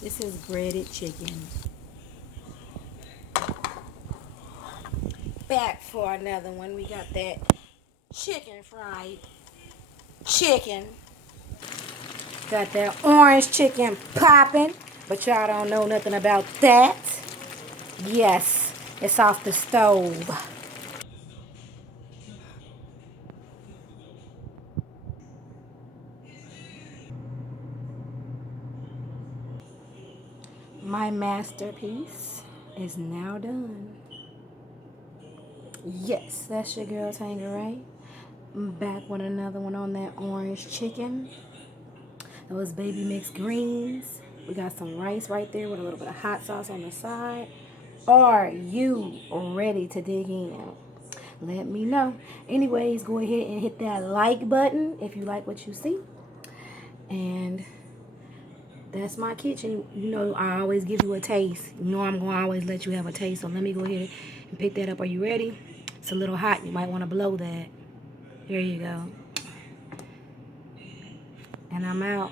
This is breaded chicken. Back for another one. We got that chicken fried chicken. Got that orange chicken popping, but y'all don't know nothing about that. Yes, it's off the stove. My masterpiece is now done. Yes, that's your girl Tangeray. I'm back with another one on that orange chicken. Those baby mixed greens. We got some rice right there with a little bit of hot sauce on the side. Are you ready to dig in? Let me know. Anyways, go ahead and hit that like button if you like what you see. And that's my kitchen. You know, I always give you a taste. You know, I'm going to always let you have a taste. So let me go ahead and pick that up. Are you ready? It's a little hot. You might want to blow that. There you go. And I'm out.